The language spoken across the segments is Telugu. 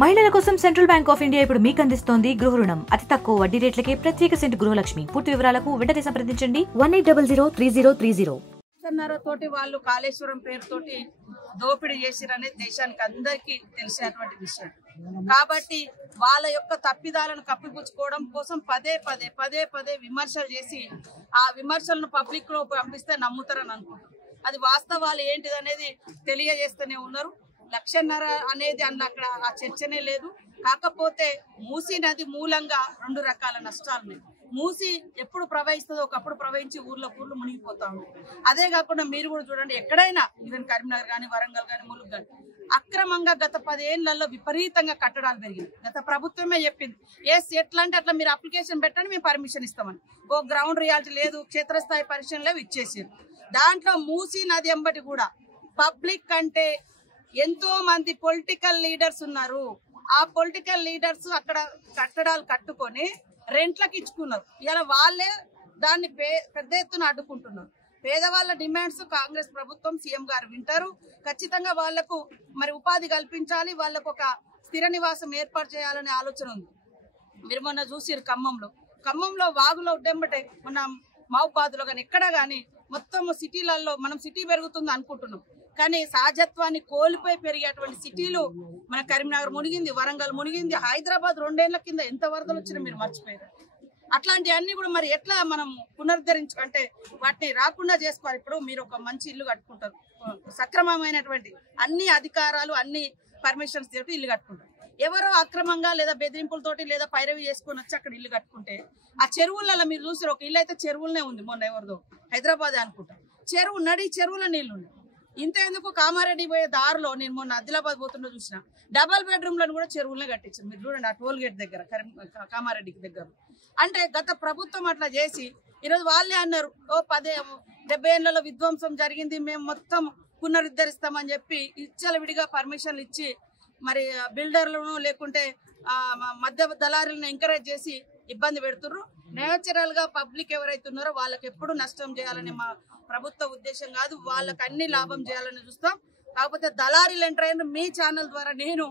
మహిళల కోసం సెంట్రల్ బ్యాంక్ ఆఫ్ ఇండియా ఇప్పుడు మీకు అందిస్తోంది గృహ రుణం. అతి తక్కువ వడ్డీ రేట్లకే ప్రత్యేక సెంటు గృహలక్ష్మి. పూర్తి వివరాలకు వెంటనే సంప్రదించండి 18003030. తోటి వాళ్ళు కాళేశ్వరం పేరుతోటి దోపిడీ చేసిరనేది దేశానికి అందరికీ తెలిసినటువంటి విషయం. కాబట్టి వాళ్ళ యొక్క తప్పిదాలను కప్పిపుచ్చుకోవడం కోసం పదే పదే విమర్శలు చేసి ఆ విమర్శలను పబ్లిక్ లో పంపిస్తే నమ్ముతారని అనుకుంటారు. అది వాస్తవాలు ఏంటిదనేది తెలియజేస్తూనే ఉన్నారు. 1,50,000 అనేది అక్కడ ఆ చర్చనే లేదు. కాకపోతే మూసీ నది మూలంగా 2 రకాల నష్టాలు. మూసి ఎప్పుడు ప్రవహిస్తుందో ఒకప్పుడు ప్రవహించి ఊర్లో మునిగిపోతా ఉంది. అదే కాకుండా మీరు కూడా చూడండి, ఎక్కడైనా ఈవెన్ కరీంనగర్ కానీ వరంగల్ కానీ ములుగు కానీ అక్రమంగా గత 10 ఏళ్లలో విపరీతంగా కట్టడాలు పెరిగింది. గత ప్రభుత్వమే చెప్పింది, ఎట్లా అంటే అట్లా మీరు అప్లికేషన్ పెట్టండి, మేము పర్మిషన్ ఇస్తామని. ఓ గ్రౌండ్ రియాలిటీ లేదు, క్షేత్రస్థాయి పరిశీలన లేవు, ఇచ్చేసారు. దాంట్లో మూసీ నది ఎంబటి కూడా పబ్లిక్ అంటే ఎంతో మంది పొలిటికల్ లీడర్స్ ఉన్నారు. ఆ పొలిటికల్ లీడర్స్ అక్కడ కట్టడాలు కట్టుకొని రెంట్లకు ఇచ్చుకున్నారు. ఇలా వాళ్ళే దాన్ని పెద్ద ఎత్తున అడ్డుకుంటున్నారు. పేదవాళ్ళ డిమాండ్స్ కాంగ్రెస్ ప్రభుత్వం సీఎం గారు వింటారు. ఖచ్చితంగా వాళ్లకు మరి ఉపాధి కల్పించాలి, వాళ్లకు ఒక స్థిర నివాసం ఏర్పాటు చేయాలనే ఆలోచన ఉంది. మీరు మొన్న చూసిరు ఖమ్మంలో వాగులో ఉడ్డెంబటే, మొన్న మహబూబాద్లో కానీ ఎక్కడ కానీ మొత్తం సిటీలలో మనం సిటీ పెరుగుతుంది అనుకుంటున్నాం, కానీ సహజత్వాన్ని కోల్పోయి పెరిగేటువంటి సిటీలు మన కరీంనగర్ మునిగింది, వరంగల్ మునిగింది, హైదరాబాద్ 2 ఏళ్ల కింద ఎంత వరదలు వచ్చినా మీరు మర్చిపోయారు. అట్లాంటివన్నీ కూడా మరి ఎట్లా మనం పునరుద్ధరించుకుంటే వాటిని రాకుండా చేసుకోవాలి. ఇప్పుడు మీరు ఒక మంచి ఇల్లు కట్టుకుంటారు, సక్రమమైనటువంటి అన్ని అధికారాలు అన్ని పర్మిషన్స్ తోటి ఇల్లు కట్టుకుంటారు. ఎవరో అక్రమంగా లేదా బెదిరింపులతోటి లేదా పైరవి చేసుకొని వచ్చి అక్కడ ఇల్లు కట్టుకుంటే ఆ చెరువులలో మీరు చూసారు, ఒక ఇల్లు అయితే చెరువులనే ఉంది, మొన్న ఎవరిదో హైదరాబాద్ అనుకుంటా, చెరువుల నీళ్లు ఉన్నాయి. ఇంత ఎందుకు కామారెడ్డి పోయే దారిలో నేను మొన్న ఆదిలాబాద్ పోతుండో చూసిన డబల్ బెడ్రూమ్లను కూడా చెరువులనే కట్టించారు. మీరు చూడండి, ఆ టోల్ గేట్ దగ్గర కామారెడ్డికి దగ్గర. అంటే గత ప్రభుత్వం అట్లా చేసి ఈరోజు వాళ్ళే అన్నారు, 70 ఏళ్లలో విధ్వంసం జరిగింది, మేము మొత్తం పునరుద్ధరిస్తామని చెప్పి విడిగా పర్మిషన్లు ఇచ్చి మరి బిల్డర్లను లేకుంటే మధ్య దళారులను ఎంకరేజ్ చేసి ఇబ్బంది పెడుతుర్రు. నేచురల్ గా పబ్లిక్ ఎవరైతే ఉన్నారో వాళ్ళకి ఎప్పుడు నష్టం చేయాలని మా ప్రభుత్వ ఉద్దేశం కాదు, వాళ్ళకి అన్ని లాభం చేయాలని చూస్తాం. కాకపోతే దళారీలు ఎంటర్ అయిన మీ ఛానల్ ద్వారా నేను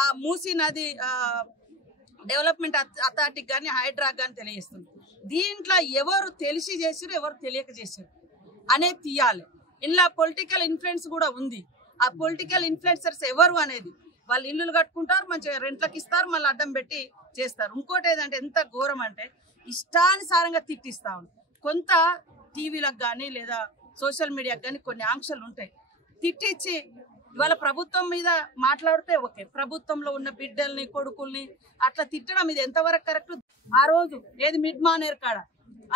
ఆ మూసీ నది డెవలప్మెంట్ అథారిటీకి కానీ హైడ్రాక్ కానీ తెలియజేస్తుంది. దీంట్లో ఎవరు తెలిసి చేసారు ఎవరు తెలియక చేశారు అనేది తీయాలి. ఇలా పొలిటికల్ ఇన్ఫ్లుయెన్స్ కూడా ఉంది. ఆ పొలిటికల్ ఇన్ఫ్లుయెన్సర్స్ ఎవరు అనేది వాళ్ళు ఇల్లులు కట్టుకుంటారు, మంచిగా రెంట్లకు ఇస్తారు, మళ్ళీ అడ్డం పెట్టి చేస్తారు. ఇంకోటి ఏదంటే ఎంత ఘోరం అంటే ఇష్టానుసారంగా తిట్టిస్తా ఉంది. కొంత టీవీలకు కానీ లేదా సోషల్ మీడియాకి కానీ కొన్ని ఆంక్షలు ఉంటాయి. తిట్టించి ఇవాళ ప్రభుత్వం మీద మాట్లాడితే ఓకే, ప్రభుత్వంలో ఉన్న బిడ్డల్ని కొడుకుల్ని అట్లా తిట్టడం ఇది ఎంతవరకు కరెక్ట్? ఆ రోజు ఏది మిడ్ మానేర్ కాడ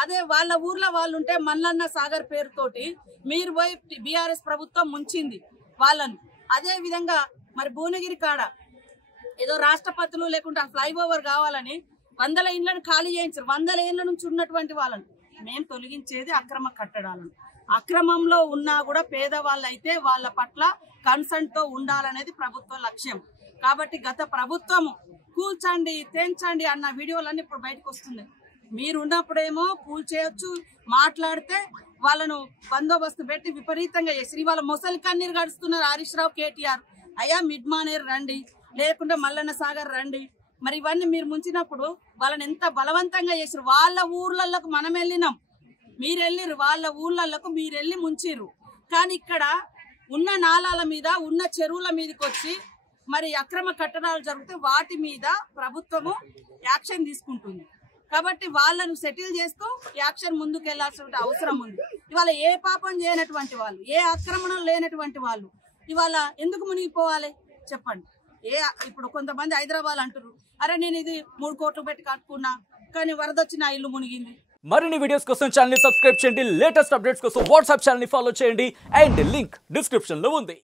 అదే వాళ్ళ ఊర్లో వాళ్ళు ఉంటే మల్లన్న సాగర్ పేరుతోటి మీరు పోయి బీఆర్ఎస్ ప్రభుత్వం ముంచింది వాళ్ళను. అదే విధంగా మరి భువనగిరి కాడ ఏదో రాష్ట్రపతులు లేకుంటే ఫ్లైఓవర్ కావాలని 100 ఇండ్లను ఖాళీ చేయించారు. 100 ఏళ్ల నుంచి ఉన్నటువంటి వాళ్ళని మేము తొలగించేది అక్రమ కట్టడాలను. అక్రమంలో ఉన్నా కూడా పేదవాళ్ళు అయితే వాళ్ళ పట్ల కన్సర్న్ తో ఉండాలనేది ప్రభుత్వ లక్ష్యం. కాబట్టి గత ప్రభుత్వం కూల్చండి తెంచండి అన్న వీడియోలన్నీ ఇప్పుడు బయటకు వస్తున్నాయి. మీరు ఉన్నప్పుడేమో కూల్చేయొచ్చు, మాట్లాడితే వాళ్ళను బందోబస్తు పెట్టి విపరీతంగా చేసి వాళ్ళ మొసలి కన్నీరు గడుస్తున్నారు హరీష్ రావు, కేటీఆర్. అయ్యా మిడ్ మానేరు రండి, లేకుంటే మల్లన్న సాగర్ రండి. మరి ఇవన్నీ మీరు ముంచినప్పుడు వాళ్ళని ఎంత బలవంతంగా చేసారు. వాళ్ళ ఊర్లకు మనం వెళ్ళినాం, మీరు వెళ్ళిరు, వాళ్ళ ఊర్లకు మీరు వెళ్ళి ముంచిర్రు. కానీ ఇక్కడ ఉన్న నాలాల మీద ఉన్న చెరువుల మీదకి వచ్చి మరి అక్రమ కట్టడాలు జరిగితే వాటి మీద ప్రభుత్వము యాక్షన్ తీసుకుంటుంది. కాబట్టి వాళ్ళను సెటిల్ చేస్తూ యాక్షన్ ముందుకు వెళ్లాల్సిన అవసరం ఉంది. ఇవాళ ఏ పాపం చేయనటువంటి వాళ్ళు, ఏ ఆక్రమణ లేనటువంటి వాళ్ళు ఇవాళ ఎందుకు మునిగిపోవాలి చెప్పండి? ఇప్పుడు కొంతమంది హైదరాబాద్ అంటారు, అరే నేను ఇది 3 కోట్లు పెట్టి కట్టుకున్నా కానీ వరదొచ్చి నా ఇల్లు మునిగింది. మరిన్ని వీడియోస్ కోసం ఛానల్ ని సబ్స్క్రైబ్ చేయండి, లేటెస్ట్ అప్డేట్స్ కోసం వాట్సాప్ ఛానల్ ని ఫాలో చేయండి, అండ్ లింక్ డిస్క్రిప్షన్ లో ఉంది.